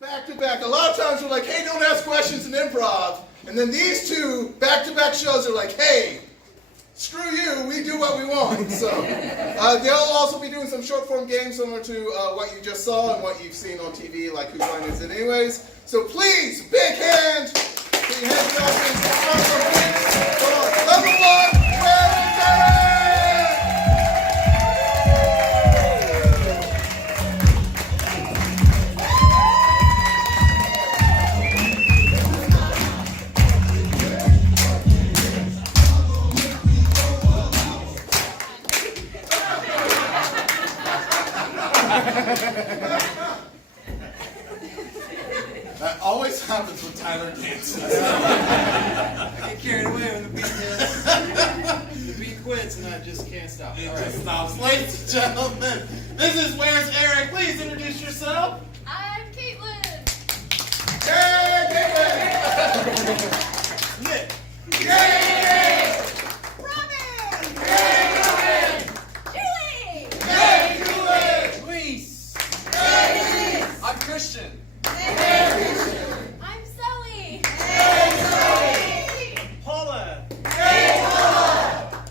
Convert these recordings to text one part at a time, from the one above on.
Back to back. A lot of times we're like, hey, don't ask questions in improv. And then these two back-to-back shows are like, hey, screw you, we do what we want. So they'll also be doing some short-form games similar to what you just saw and what you've seen on TV, like Whose Line Is It Anyways? So please, big hand. Put your hands up for level 1, Kendon. That always happens when Tyler dances. I get carried away when the beat quits and I just can't stop. It just stops. Ladies and gentlemen, this is Where's Eric? Please introduce yourself. I'm Caitlin. Hey, Caitlin! Nick. Yay! Robin. Yay! Julie. Yay, Julie! Luis! Yay! I'm Christian. I'm Sully. Paula!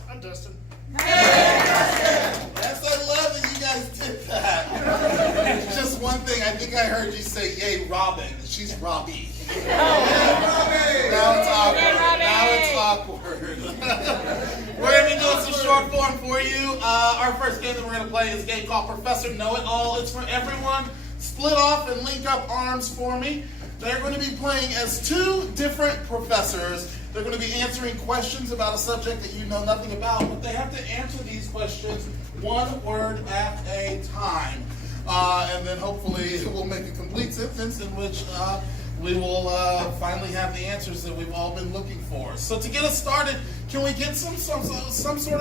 I'm Dustin. Yes, I love that you guys did that. Just one thing, I think I heard you say, yay, Robin. She's Robbie. Robbie! Now it's awkward. Now it's awkward. We're going to be doing some short form for you. Our first game that we're going to play is a game called Professor Know-It-All. It's for everyone. Split off and link up arms for me. They're going to be playing as two different professors. They're going to be answering questions about a subject that you know nothing about, but they have to answer these questions one word at a time. And then hopefully it will make a complete sentence in which we will finally have the answers that we've all been looking for. So to get us started, can we get some sort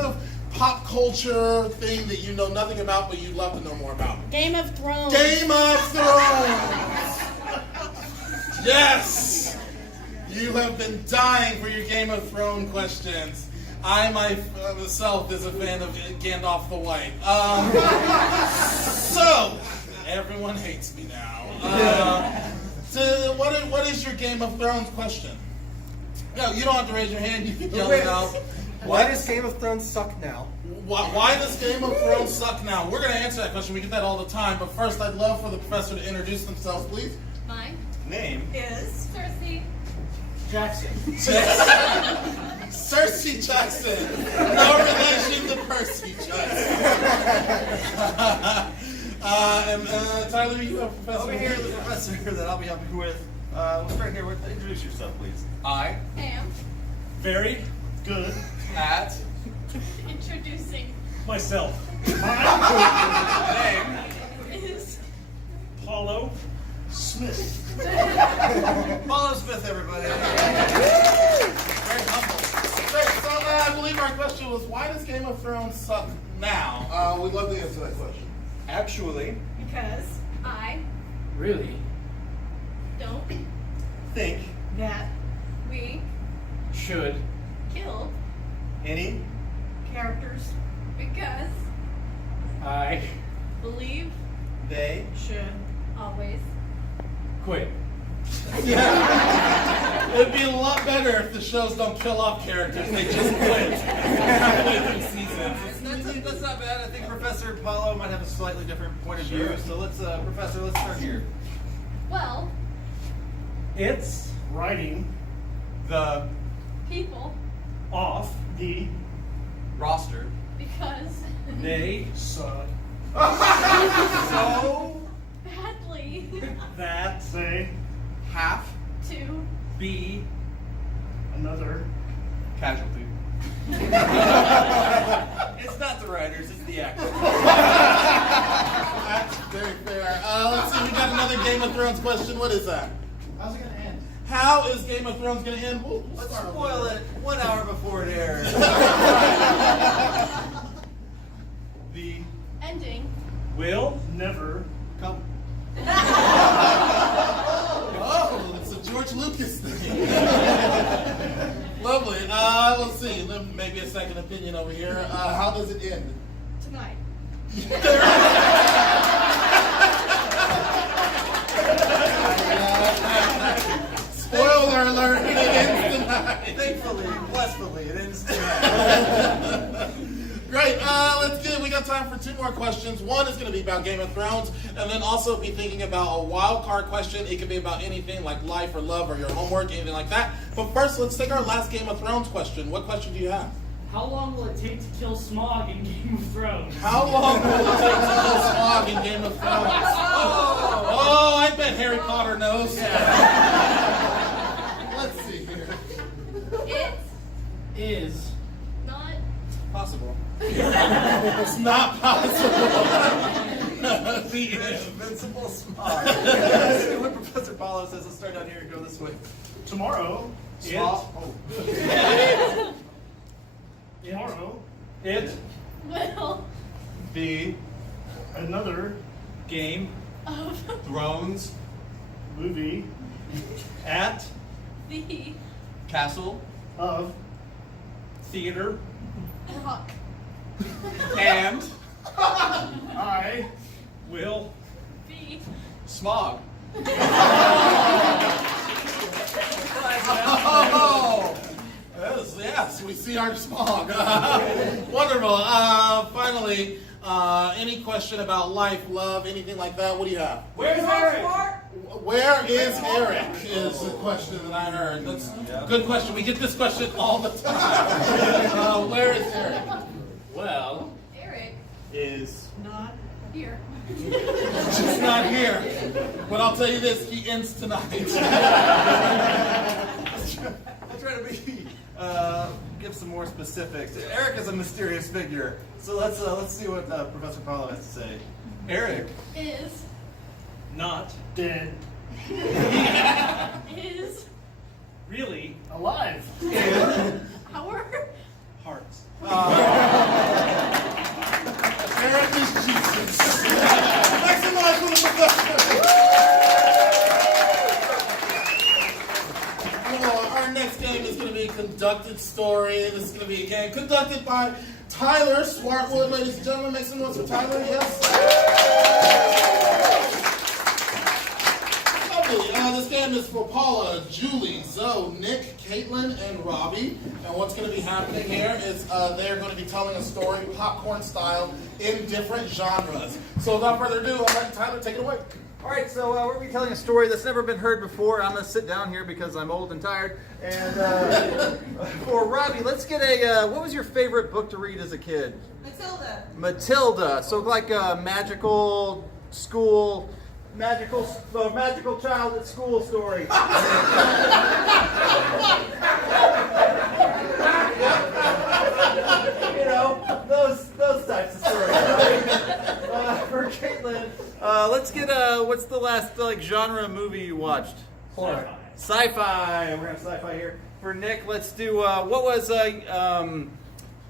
of pop culture thing that you know nothing about but you'd love to know more about? Game of Thrones. Game of Thrones! Yes! You have been dying for your Game of Thrones questions. I myself is a fan of Gandalf the White. So, everyone hates me now. So what is your Game of Thrones question? No, you don't have to raise your hand. You can yell it out. Why does Game of Thrones suck now? Why does Game of Thrones suck now? We're going to answer that question. We get that all the time. But first, I'd love for the professor to introduce themselves, please. My Name? is Cersei. Jackson. Cersei Jackson. No relation to Percy Jackson. And Tyler, you have a professor. Over here, the professor that I'll be helping you with. We'll start here with introduce yourself, please. I Am very Good. at introducing Myself. name is Paulo Smith. Paula Smith, everybody. Very humble. Great. So I believe our question was, why does Game of Thrones suck now? We'd love to answer that question. actually because I really don't Think that we should kill any characters because I believe they should always quit. It'd be a lot better if the shows don't kill off characters, they just quit. That's not bad. I think Professor Paulo might have a slightly different point of view. So let's, Professor, let's start here. well It's Writing the people off the roster. because They suck so badly that they have to be another casualty. It's not the writers, it's the actors. That's very fair. Let's see, we got another Game of Thrones question. What is that? how's it gonna end? How is Game of Thrones going to end? We'll Let's start spoil over it 1 hour before it airs. The ending will Never Come. Oh, it's a George Lucas thing. Lovely. Let's see. Then maybe a second opinion over here. How does it end? tonight. for 2 more questions. One is going to be about Game of Thrones, and then also be thinking about a wild card question. It could be about anything like life or love or your homework, anything like that. But first, let's take our last Game of Thrones question. What question do you have? How long will it take to kill Smaug in Game of Thrones? How long will it take to kill Smaug in Game of Thrones? Oh, I bet Harry Potter knows. Let's see here. It's Is not Possible. It's not possible. The Invincible Smog. Let's see what Professor Paulo says. Let's start down here and go this way. Tomorrow. Small. Tomorrow. It. will The. Another Game. of Thrones. movie At. the Castle. of Theater. rock And. I Will. be Smog. Oh, yes, we see our Smog. Wonderful. Finally, any question about life, love, anything like that? What do you have? Where's Eric? Where is Eric? Is the question that I heard. That's a good question. We get this question all the time. Where is Eric? Well, Eric Is. not here. She's not here. But I'll tell you this, he ends tonight. I'll try to be give some more specifics. Eric is a mysterious figure, so let's see what Professor Paulo has to say. Eric Is Not. dead is Really. alive. our Hearts. Eric is Jesus. Make some noise for the professor. Our next game is going to be a conducted story. This is going to be a game conducted by Tyler Smartwood. Ladies and gentlemen, make some noise for Tyler. Yes. Lovely. This game is for Paula, Julie, Zoe, Nick, Caitlin, and Robbie. And what's going to be happening here is they're going to be telling a story, popcorn style, in different genres. So without further ado, I'll let Tyler take it away. All right, so we're going to be telling a story that's never been heard before. I'm going to sit down here because I'm old and tired. And for Robbie, let's get a, what was your favorite book to read as a kid? Matilda. Matilda. So like a magical school, magical child at school story. You know, those types of stories. Right? For Caitlin, let's get what's the last genre movie you watched? Horror. Sci-fi. We're gonna have sci-fi here. For Nick, let's do what was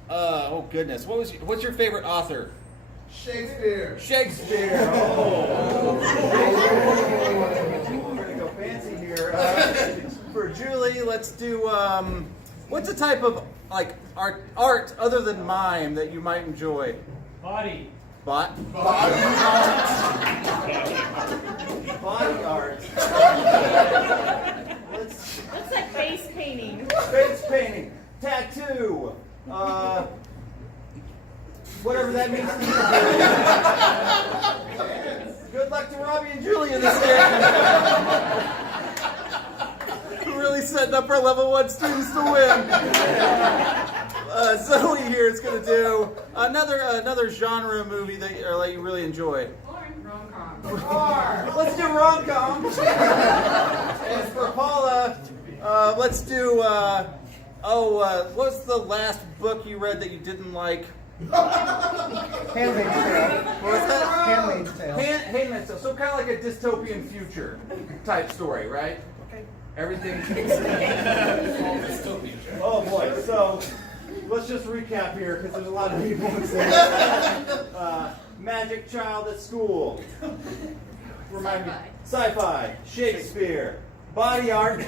oh goodness, what's your favorite author? Shakespeare. Shakespeare. Oh. We're gonna go fancy here. For Julie, let's do what's a type of like art other than mime that you might enjoy? Body. Body art. Let's Looks like face painting. face painting, tattoo, whatever that means to you. Good luck to Robbie and Julie in this game. We're really setting up our level 1 students to win. Zoe here is going to do another genre movie that you really enjoy. Let's do rom-com. And for Paula, let's do, what's the last book you read that you didn't like? Handmaid's Tale. What was that? Handmaid's Tale. Handmaid's Tale. So kind of like a dystopian future type story, right? Okay. Everything. Oh boy. So let's just recap here because there's a lot of people in there. Magic child at school. Remind me. Sci-fi. Shakespeare. Body art.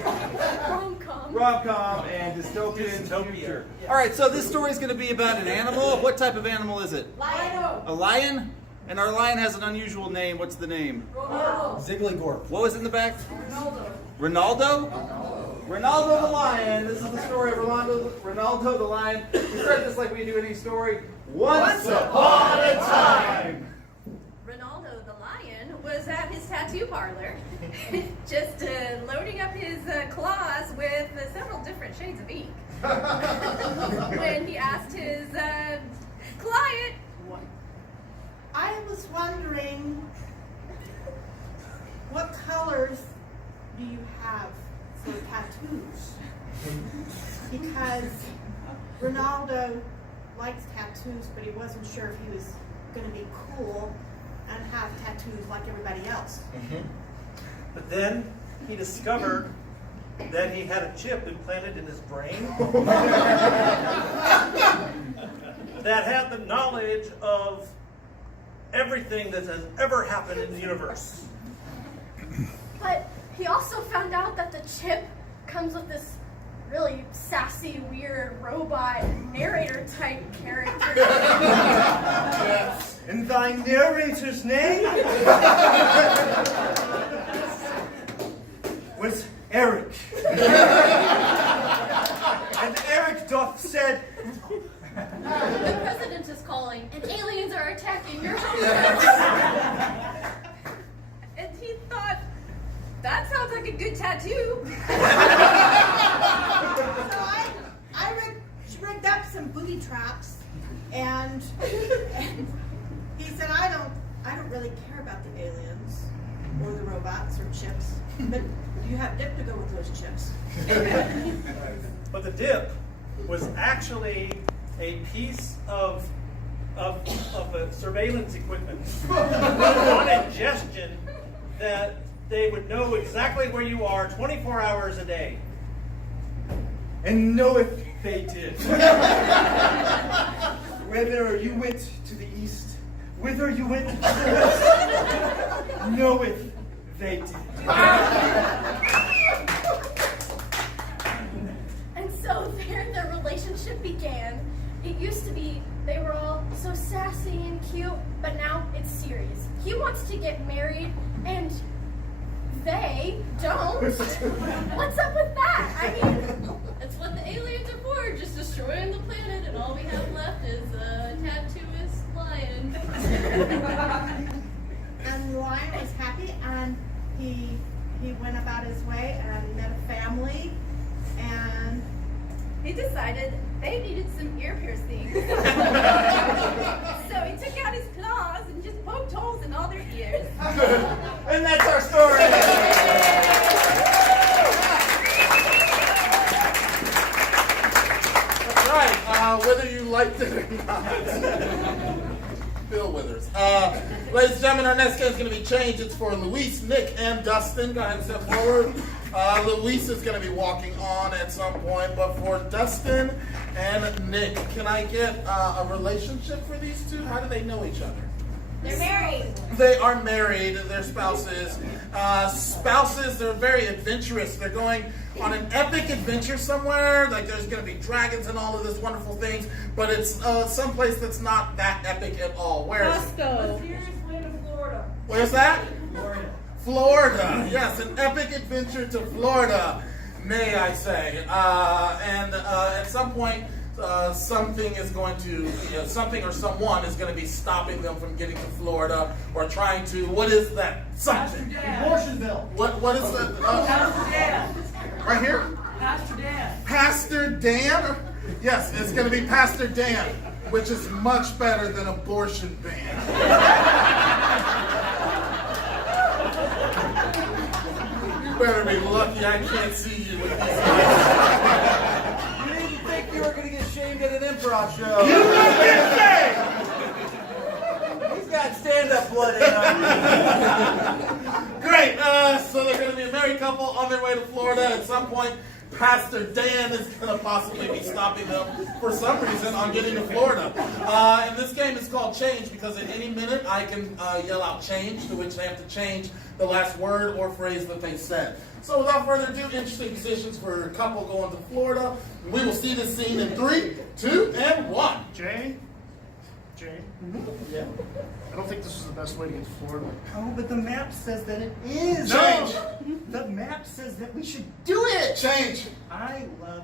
Rom-com and dystopian future. All right, so this story is going to be about an animal. What type of animal is it? Lion. A lion? And our lion has an unusual name. What's the name? Ziggly-Gorp. What was in the back? Ronaldo? Ronaldo the lion. This is the story of Ronaldo the lion. We start this like we do any story. Once upon a time. Ronaldo the lion was at his tattoo parlor, just loading up his claws with several different shades of ink. When he asked his client, I was wondering, what colors do you have for tattoos? Because Ronaldo likes tattoos, but he wasn't sure if he was going to be cool and have tattoos like everybody else. But then he discovered that he had a chip implanted in his brain that had the knowledge of everything that has ever happened in the universe. But he also found out that the chip comes with this really sassy, weird robot narrator type character. Yes. And thy narrator's name was Eric. And Eric doth said, The president is calling, and aliens are attacking your home. and he thought, that sounds like a good tattoo. So I rigged up some booby traps, and he said, I don't really care about the aliens or the robots or chips, but do you have dip to go with those chips? but the dip was actually a piece of surveillance equipment on ingestion that they would know exactly where you are 24 hours a day. And know if they did. Whether you went to the east, whether you went to the west, know if they did. And so there their relationship began. It used to be they were all so sassy and cute, but now it's serious. He wants to get married, and they don't. What's up with that? I mean, That's what the aliens are for, just destroying the planet, and all we have left is a tattooist lion. And the lion was happy, and he went about his way and met a family, and He decided they needed some ear piercings. So he took out his claws and just poked holes in all their ears. And that's our story. That's right. Whether you liked it or not. Bill Withers. Ladies and gentlemen, our next game is going to be changed. It's for Luis, Nick, and Dustin. Go ahead and step forward. Luis is going to be walking on at some point, but for Dustin and Nick, can I get a relationship for these two? How do they know each other? They're married. They are married. They're spouses. They're very adventurous. They're going on an epic adventure somewhere. Like there's going to be dragons and all of this wonderful things, but it's someplace that's not that epic at all. Where is it? Florida. Where's that? Florida. Yes, an epic adventure to Florida, may I say. And at some point, something or someone is going to be stopping them from getting to Florida or trying to. What is that? Something. Abortionville. What is that? Pastor Dan. Right here. Pastor Dan. Pastor Dan. Yes, it's going to be Pastor Dan, which is much better than abortion ban. You better be lucky I can't see you with these guys. You didn't think you were going to get shamed at an improv show. He's got stand-up blood in him. Great. So they're going to be a married couple on their way to Florida. At some point, Pastor Dan is going to possibly be stopping them for some reason on getting to Florida. And this game is called Change because at any minute I can yell out change, to which they have to change the last word or phrase that they said. So without further ado, interesting positions for a couple going to Florida. We will see this scene in 3, 2, and 1. Jay? Yeah. I don't think this is the best way to get to Florida. Oh, but the map says that it is. Change. The map says that we should do it. Change. I love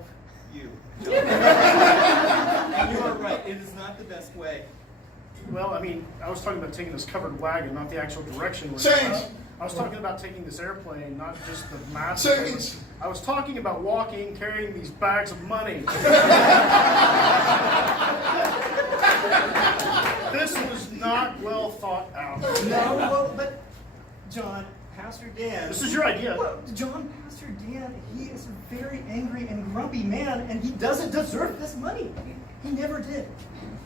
you. And you are right, it is not the best way. Well, I mean, I was talking about taking this covered wagon, not the actual direction. We're Change. going. I was talking about taking this airplane, not just the mass. Change. I was talking about walking, carrying these bags of money. This was not well thought out. No, well, but John, Pastor Dan. This is your idea. Well, John, Pastor Dan, he is a very angry and grumpy man, and he doesn't deserve this money. He never did.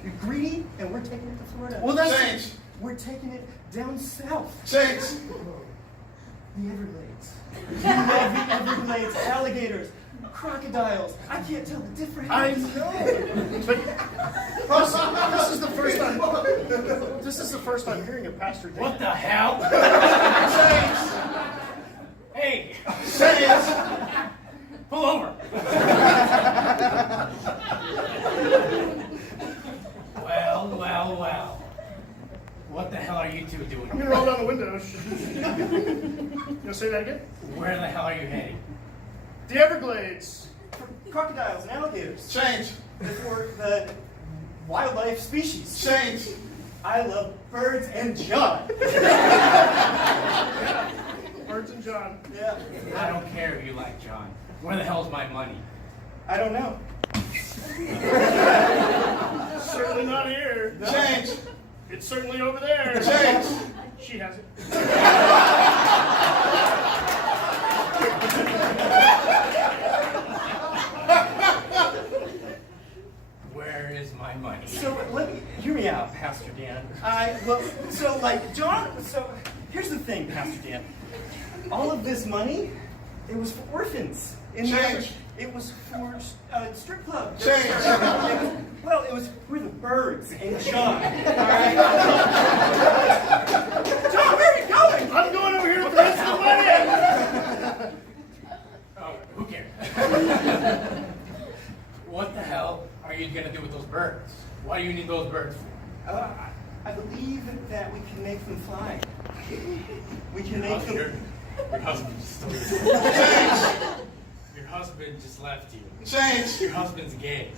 You're greedy, and we're taking it to Florida. Well, that's Change. We're taking it down south. Change. The Everglades. You love the Everglades. Alligators, crocodiles. I can't tell the difference. I know. But this is the first time. This is the first time hearing of Pastor Dan. What the hell? Hey, Change. pull over. Well. What the hell are you two doing? I'm gonna roll down the window. You gonna say that again? Where the hell are you heading? The Everglades. Crocodiles and alligators. Change. For the wildlife species. Change. I love birds and John. Birds and John. Yeah. I don't care if you like John. Where the hell's my money? I don't know. Certainly not here. Change. It's certainly over there. Change. She has it. Where is my money? So let me hear me out, Pastor Dan. So here's the thing, Pastor Dan. All of this money, it was for orphans. Change. It was for strip club. Change. It was for the birds and John. All right. John, where are you going? I'm going over here to the rest of the money. Oh, who cares? What the hell are you gonna do with those birds? Why do you need those birds for? I believe that we can make them fly. We can make them. Your husband just told you. Your husband just left you. Change. Your husband's gay.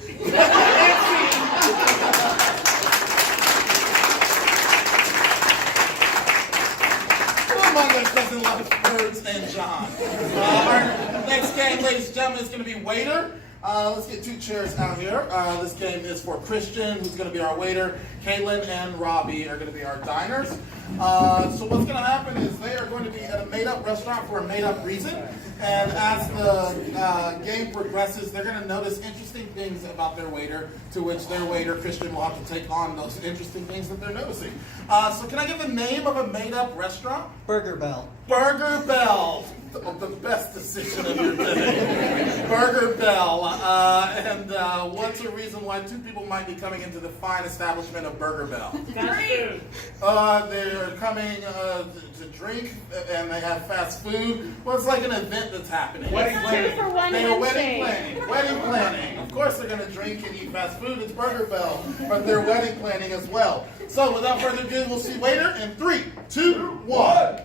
Who among us doesn't love birds and John? Our next game, ladies and gentlemen, is going to be waiter. Let's get two chairs out here. This game is for Christian, who's going to be our waiter. Caitlin and Robbie are going to be our diners. So what's going to happen is they are going to be at a made-up restaurant for a made-up reason. And as the game progresses, they're going to notice interesting things about their waiter, to which their waiter, Christian, will have to take on those interesting things that they're noticing. So can I get the name of a made-up restaurant? Burger Bell. Burger Bell. The best decision of your day. Burger Bell. And what's a reason why two people might be coming into the fine establishment of Burger Bell? Food. They're coming to drink, and they have fast food. Well, it's like an event that's happening. Wedding planning. For one They are wedding handshake. planning. Wedding planning. Of course they're going to drink and eat fast food. It's Burger Bell. But they're wedding planning as well. So without further ado, we'll see waiter in 3, 2, 1.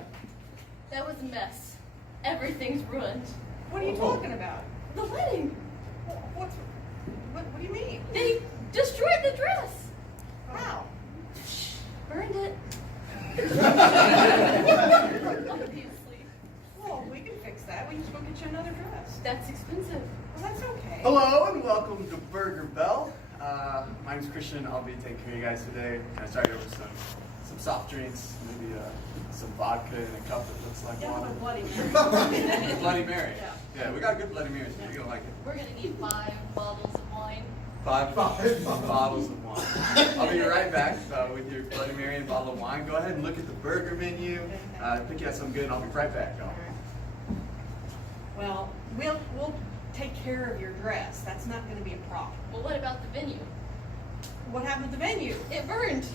That was a mess. Everything's ruined. What are you talking about? The wedding. What do you mean? They destroyed the dress. How? Burned it. Obviously. Well, we can fix that. We can just go get you another dress. That's expensive. Well, that's okay. Hello and welcome to Burger Bell. My name's Christian. I'll be taking care of you guys today. I started with some soft drinks, maybe some vodka in a cup that looks like Yeah, water. with Bloody Mary. Bloody Mary. Yeah. Yeah, we got good Bloody Marys here. You're gonna like it. We're gonna need 5 bottles of wine. 5 bottles of wine. I'll be right back with your Bloody Mary and bottle of wine. Go ahead and look at the burger menu. Pick you out something good, and I'll be right back, y'all. Well, we'll take care of your dress. That's not going to be a problem. Well, what about the venue? What happened to the venue? It burned.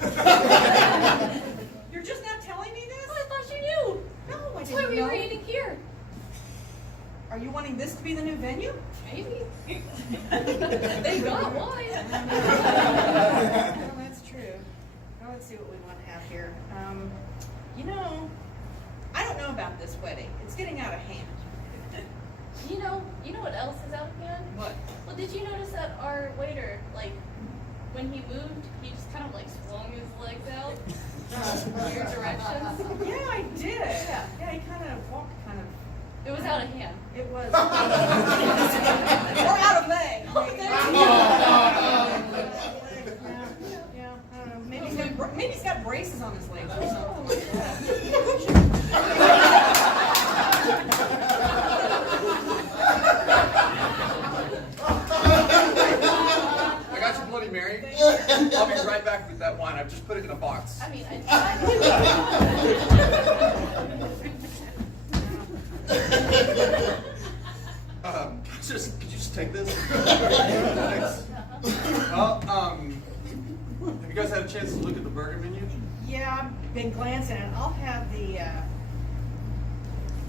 You're just not telling me this? Oh, I thought you knew. No, I That's didn't why we know. were eating here. Are you wanting this to be the new venue? Maybe. They got wine. Well, that's true. Well, let's see what we want to have here. I don't know about this wedding. It's getting out of hand. You know what else is out of hand? What? Well, did you notice that our waiter, like, when he moved, he just kind of like swung his legs out weird directions? Yeah, I did. Yeah. Yeah, he kind of walked kind of. It was out of hand. It was. Or out of leg. Yeah, I don't know. Maybe he's got braces on his legs or something like that. I got your Bloody Mary. I'll be right back with that wine. I've just put it in a box. I mean, Could you just take this? Thanks. Well, have you guys had a chance to look at the burger menu? Yeah, I've been glancing and I'll have the,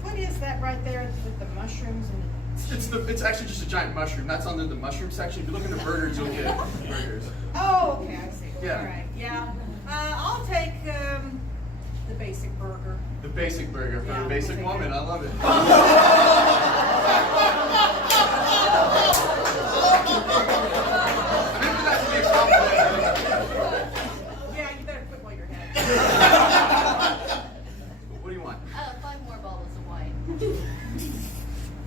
what is that right there with the mushrooms and It's actually just a giant mushroom. That's under the mushroom section. If you look into burgers, you'll get burgers. Oh, okay, I see. Yeah. All right, yeah. I'll take the basic burger. The basic burger for Yeah, a basic we'll take woman. that. I love it. I meant for that to be a compliment. Yeah, you better quit while you're ahead. What do you want? 5 more bottles of wine.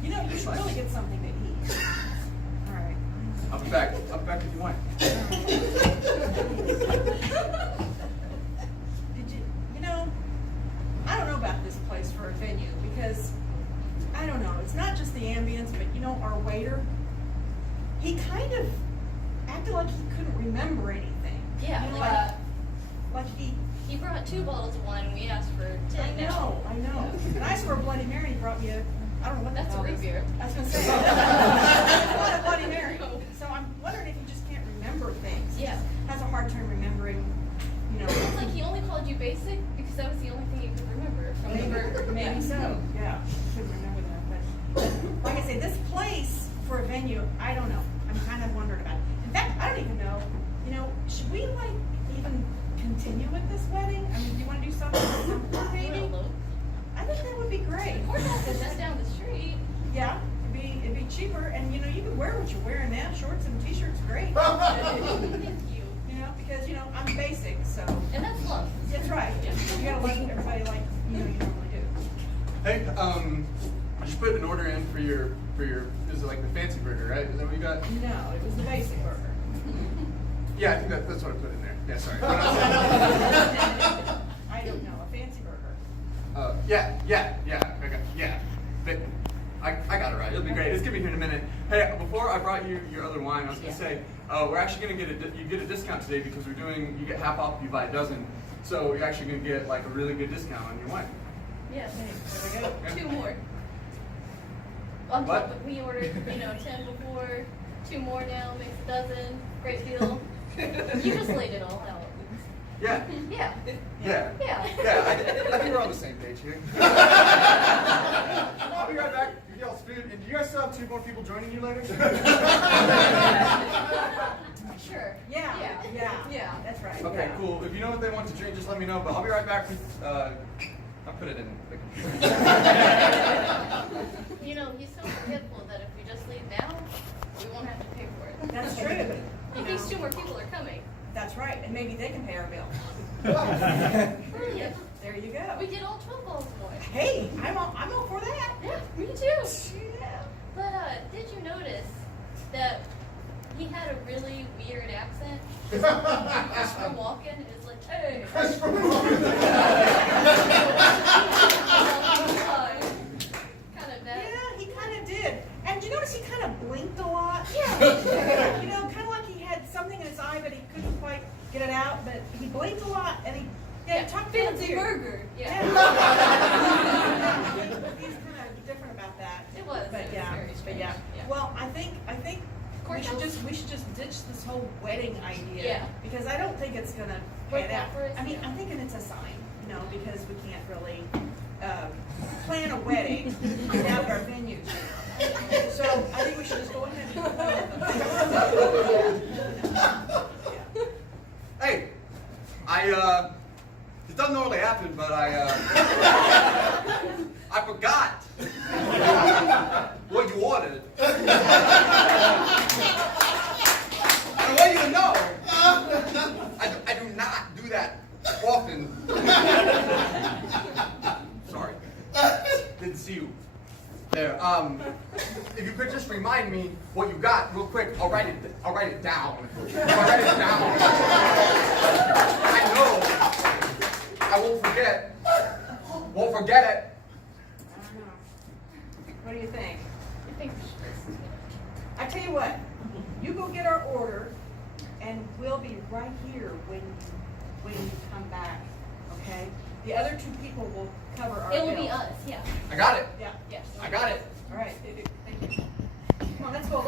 You know, you should really get something to eat. All right. I'll be back. I'll be back if you want. You know, I don't know about this place for a venue because, I don't know, it's not just the ambience, but you know, our waiter, he kind of acted like he couldn't remember anything. Yeah, You know, like he, he brought 2 bottles of wine. We asked for 10 I know. And I swear Bloody Mary brought me I don't know what the That's hell a it root is. beer. I was going to say, it's not a Bloody Mary. So I'm wondering if he just can't remember things. Yeah. Has a hard time remembering, you know. It's like he only called you basic because that was the only thing he could remember from the burger. Maybe so. Yeah. Couldn't remember that. But like I say, this place for a venue, I don't know. I'm kind of wondering about it. In fact, I don't even know. You know, should we like even continue with this wedding? I mean, do you want to do something maybe? I think that would be great. Courthouse is just down the street. Yeah, it'd be cheaper, and you know, you could wear what you're wearing now. Shorts and t-shirts, great. Thank you. You know, because you know I'm basic, so. And that's love. That's right. You gotta like everybody like you normally do. Hey, I just put an order in for your. Is it like the fancy burger, right? Is that what you got? No, it was the basic burger. Yeah, I think that's what I put in there. Yeah, sorry. I don't know, a fancy burger. Yeah. I got it right. It'll be great. It's gonna be here in a minute. Hey, before I brought you your other wine, I was gonna say we're actually gonna you get a discount today because you get half off if you buy a dozen. So you're actually gonna get like a really good discount on your wine. Yes. There we go. 2 more. On What? top of we ordered, 10 before, 2 more now makes a dozen. Great deal. You just laid it all out. Yeah. Yeah. Yeah. Yeah. Yeah. I think we're on the same page here. I'll be right back with y'all's food. And do you guys still have 2 more people joining you later? Sure. Yeah, that's right. Okay, yeah. cool. If you know what they want to drink, just let me know. But I'll be right back with. I'll put it in the computer. He's so forgetful that if we just leave now, we won't have to pay for it. That's true. He thinks 2 more people are coming. That's right, and maybe they can pay our bill. Brilliant. There you go. We get all 12 balls of wine. Hey, I'm all for that. Yeah, me too. Yeah. But did you notice that he had a really weird accent? As we're walking, it's like, hey. Kind of that. Yeah, he kind of did. And you notice he kind of blinked a lot? Yeah. You know, kind of like he had something in his eye, but he couldn't quite get it out. But he blinked a lot, and he talked fancy burger. Yeah. He's kind of different about that. It was. But It was yeah. very But strange. yeah. Well, I think we should just ditch this whole wedding idea. Yeah. Because I don't think it's gonna Work pan out. out for us, I mean, yeah. I'm thinking it's a sign, because we can't really plan a wedding without our venues. So I think we should just go ahead and Hey, it doesn't normally happen, but I forgot what you I want you to know, I do not do that often. Sorry. Didn't see you there. If you could just remind me what you got real quick, I'll write it down. I'll write it down. I know. I won't forget. Won't forget it. I don't know. What do you think? I think I tell you what, you go get our order, and we'll be right here when you come back, okay? The other two people will cover our it will bill. be us, yeah. I got it. Yeah. Yes. I got it. All right, thank you. Come on, let's go.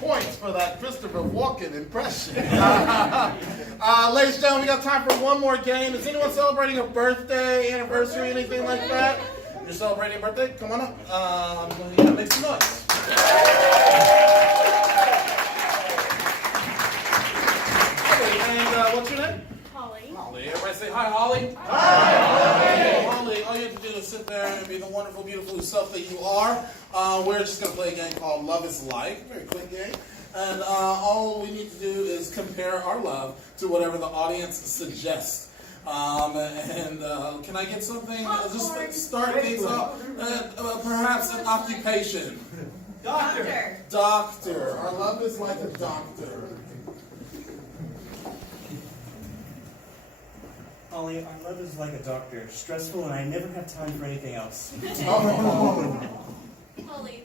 Points for that Christopher Walken impression. Ladies and gentlemen, we got time for one more game. Is anyone celebrating a birthday, anniversary, anything like that? You're celebrating a birthday? Come on up. Yeah, make some noise. And what's your name? Holly. Holly. Everybody say hi, Holly. Hi. Holly, all you have to do is sit there and be the wonderful, beautiful self that you are. We're just going to play a game called Love is Like. Very quick game. And all we need to do is compare our love to whatever the audience suggests. Can I get something? Just start things off. Perhaps an occupation. Doctor. Doctor. Our love is like a doctor. Holly, our love is like a doctor, stressful, and I never have time for anything else. Holly,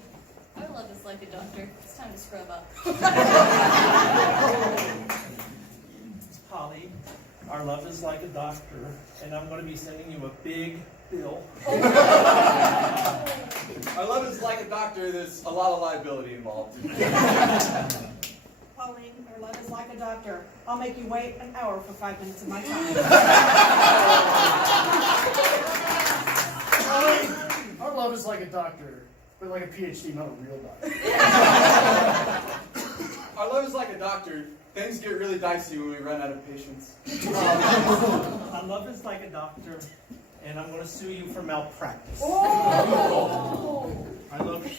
our love is like a doctor. It's time to scrub up. Holly, our love is like a doctor, and I'm going to be sending you a big bill. Our love is like a doctor. There's a lot of liability involved. Pauline, our love is like a doctor. I'll make you wait an hour for 5 minutes of my time. Pauline, our love is like a doctor, but like a PhD, not a real doctor. Our love is like a doctor. Things get really dicey when we run out of patience. Our love is like a doctor, and I'm going to sue you for malpractice. Our love is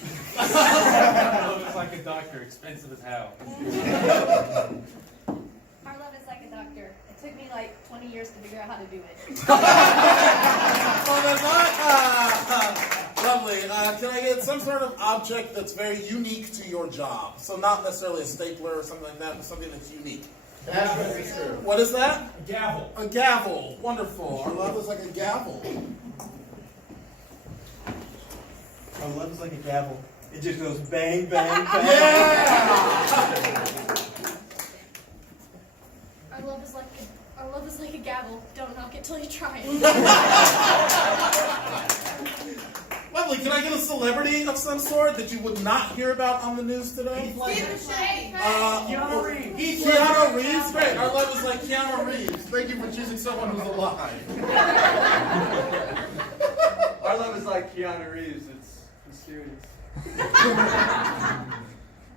like a doctor, expensive as hell. Our love is like a doctor. It took me like 20 years to figure out how to do it. Oh, that's not lovely. Can I get some sort of object that's very unique to your job? So not necessarily a stapler or something like that, but something that's unique. What is that? A gavel. A gavel. Wonderful. Our love is like a gavel. Our love is like a gavel. It just goes bang, bang, bang. Yeah! Our love is like a gavel. Don't knock it till you try it. Lovely. Can I get a celebrity of some sort that you would not hear about on the news today? Keanu Reeves. Keanu Reeves? Great. Our love is like Keanu Reeves. Thank you for choosing someone who's alive. Our love is like Keanu Reeves. It's mysterious.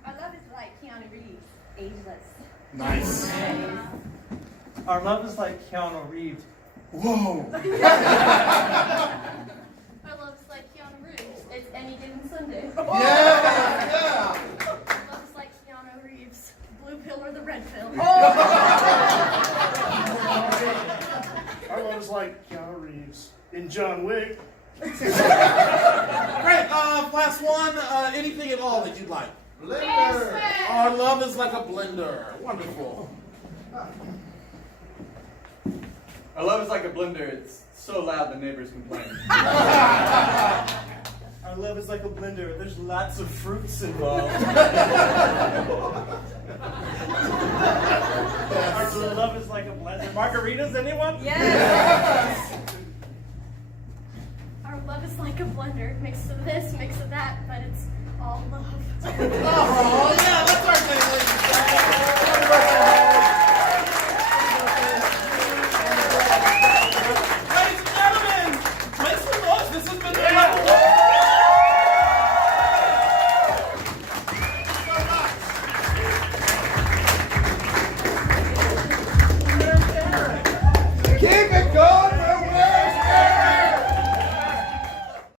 Our love is like Keanu Reeves, ageless. Nice. Our love is like Keanu Reeves. Whoa. Our love is like Keanu Reeves. It's any given Sunday. Yeah. Our love is like Keanu Reeves. Blue pill or the red pill. Our love is like Keanu Reeves in John Wick. Great. Last one. Anything at all that you'd like? Blender. Our love is like a blender. Wonderful. Our love is like a blender. It's so loud the neighbors complain. Our love is like a blender. There's lots of fruits involved. Our love is like a blender. Margaritas, anyone? Yes. Our love is like a blender. Mix of this, mix of that, but it's all love. Oh,